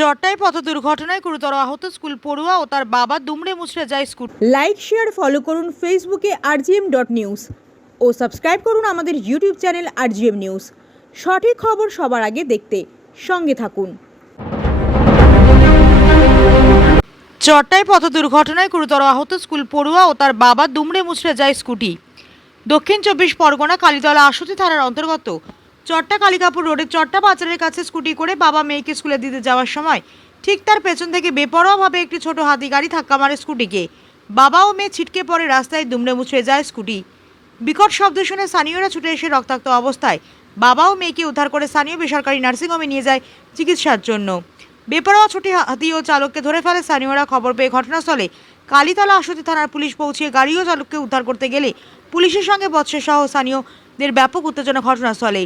চট্টায় পথ দুর্ঘটনায় গুরুতর আহত স্কুল পড়ুয়া ও তার বাবা দুমড়ে মুচড়ে যায় স্কুটি। লাইক শেয়ার ফলো করুন ফেসবুকে rgm.news ও সাবস্ক্রাইব করুন আমাদের ইউটিউব চ্যানেল rgm নিউজ। সঠিক খবর সবার আগে দেখতে সঙ্গে থাকুন। চট্টায় পথ দুর্ঘটনায় গুরুতর আহত স্কুল পড়ুয়া ও তার বাবা দুমড়ে মুচড়ে যায় স্কুটি। দক্ষিণ 24 পরগনা কালীতলা আশুতি থানার অন্তর্গত চট্টা কালিকাপুর রোডের চট্টা বাজারের কাছে স্কুটি করে বাবা মেয়েকে স্কুলে দিতে যাওয়ার সময় ঠিক তার পেছন থেকে বেপরোয়াভাবে একটি ছোট হাতি গাড়ি ধাক্কা মারে স্কুটিকে। বাবা ও মেয়ে ছিটকে পড়ে রাস্তায় দুমড়ে মুচড়ে যায় স্কুটি। বিকট শব্দ শুনে স্থানীয়রা ছুটে এসে রক্তাক্ত অবস্থায় বাবা ও মেয়েকে উদ্ধার করে স্থানীয় বেসরকারি নার্সিংহোমে নিয়ে যায় চিকিৎসার জন্য। বেপরোয়া ছোটি হাতি ও চালককে ধরে ফেলে স্থানীয়রা। খবর পেয়ে ঘটনাস্থলে কালীতলা আশুতি থানার পুলিশ পৌঁছে গাড়ি ও চালককে উদ্ধার করতে গেলে পুলিশের সঙ্গে বৎসের সহ স্থানীয়দের ব্যাপক উত্তেজনা ঘটনাস্থলে।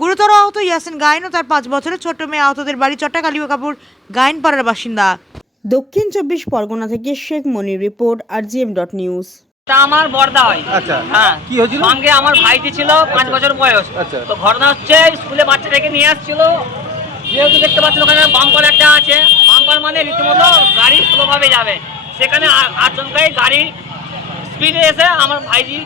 গুরুতর আহত ইয়াসিন গায়েন ও তার 5 বছরের ছোট্ট মেয়ে। আহতদের বাড়ি চট্টা কালিকাপুর গায়েনপাড়ার বাসিন্দা। দক্ষিণ 24 পরগনা থেকে শেখ মনির রিপোর্ট rgm.news। আমার বর্দা হয়। আচ্ছা, হ্যাঁ, কি হয়েছিল? সঙ্গে আমার ভাইটি ছিল 5 বছর বয়স। আচ্ছা। তো ঘটনা হচ্ছে স্কুলে বাচ্চাটাকে নিয়ে আসছিল, যেহেতু দেখতে পাচ্ছেন ওখানে বাম্পার একটা আছে, বাম্পার মানে রীতিমতো গাড়ি স্লোভাবে যাবে, সেখানে আচমকাই গাড়ি স্পিডে এসে আমার ভাইজি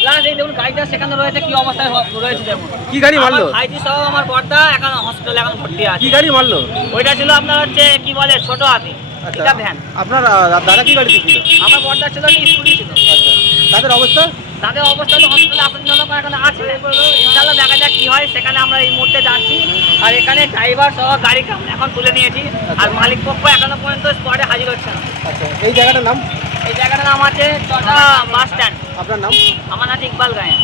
প্লাস এই দেখুন গাড়িটা সেখানে রয়েছে, কি অবস্থায় রয়েছে দেখুন। কি গাড়ি মারলো? ভাইজি সহ আমার বর্দা এখন হসপিটালে এখন ভর্তি আছে। কি গাড়ি মারলো? ওইটা ছিল আপনার হচ্ছে কি বলে ছোট হাতি, আচ্ছা, এটা ভ্যান। আপনার দাদা কি গাড়িতে ছিল? আমার বর্দা ছিল কি স্কুটি ছিল। আচ্ছা, তাদের অবস্থা? তাদের অবস্থা তো হসপিটালে আসার জন্য এখন আছে, ইনশাল্লাহ দেখা যাক কি হয়। সেখানে আমরা এই মুহূর্তে যাচ্ছি, আর এখানে ড্রাইভার সহ গাড়িকে আমরা এখন তুলে নিয়েছি। আর মালিক পক্ষ এখনো পর্যন্ত স্পটে হাজির হচ্ছে না। আচ্ছা, এই জায়গাটার নাম? এই জায়গাটার নাম আছে চটা বাস স্ট্যান্ড। আপনার নাম? আমার নাম ইকবাল গায়েন।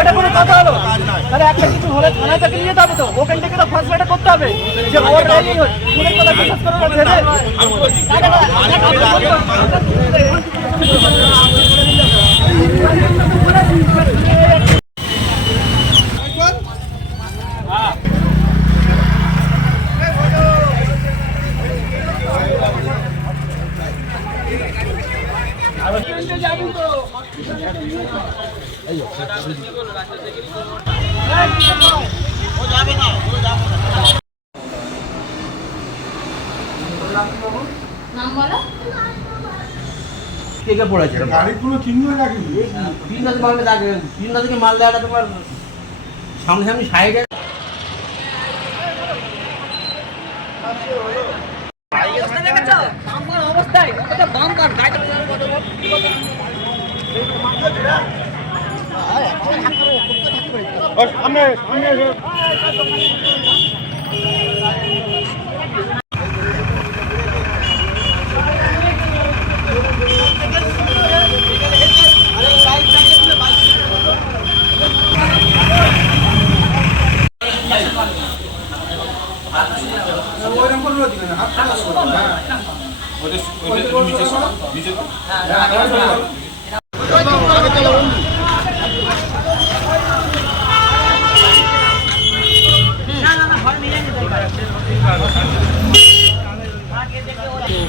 এটা কোনো কথা হলো? তাহলে একটা কিছু হলে থানায় তাকে নিয়ে যাবে, তো ওখান থেকে তো ফয়সালাটা করতে হবে যে ওর রাইডিং হয়। পুলিশ কথা বিশ্বাস করবে না, কে পড়েছে? গাড়িগুলো চিহ্ন রাখিনি। তিনটা থেকে মাল দেওয়াটা তোমার সঙ্গে সঙ্গে সাইডে অবস্থায়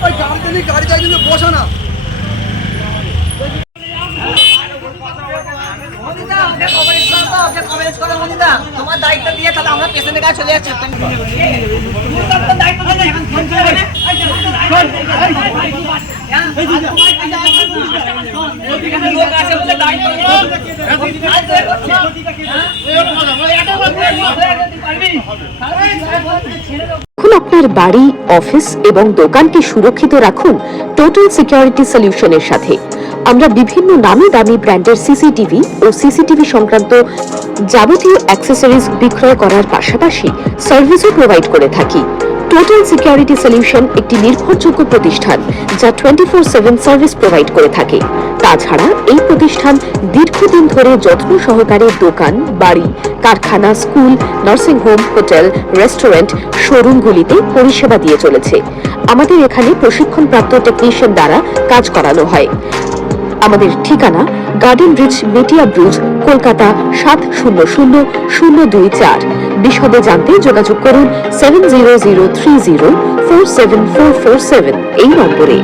ওই গাড়ি গাড়িটা কিন্তু বসো না। তোমার দায়িত্ব দিয়ে তাহলে আমরা পেশেন্টের কাছে চলে যাচ্ছি। আপনার বাড়ি, অফিস এবং দোকানকে সুরক্ষিত রাখুন টোটাল সিকিউরিটি সলিউশনের সাথে। আমরা বিভিন্ন নামি দামি ব্র্যান্ডের সিসিটিভি ও সিসিটিভি সংক্রান্ত যাবতীয় অ্যাক্সেসরিজ বিক্রয় করার পাশাপাশি সার্ভিসও প্রোভাইড করে থাকি। টোটাল সিকিউরিটি সলিউশন একটি নির্ভরযোগ্য প্রতিষ্ঠান যা 24/7 সার্ভিস প্রোভাইড করে থাকে। তাছাড়া এই প্রতিষ্ঠান দীর্ঘদিন ধরে যত্ন সহকারে দোকান, বাড়ি, কারখানা, school, nursing home, hotel, restaurant, শোরুমগুলিতে পরিষেবা দিয়ে চলেছে। আমাদের এখানে প্রশিক্ষণপ্রাপ্ত টেকনিশিয়ান দ্বারা কাজ করানো হয়। আমাদের ঠিকানা গার্ডেন ব্রিজ, মেটিয়া ব্রিজ, কলকাতা 700024। বিশদে জানতে যোগাযোগ করুন 7003047447 এই নম্বরে।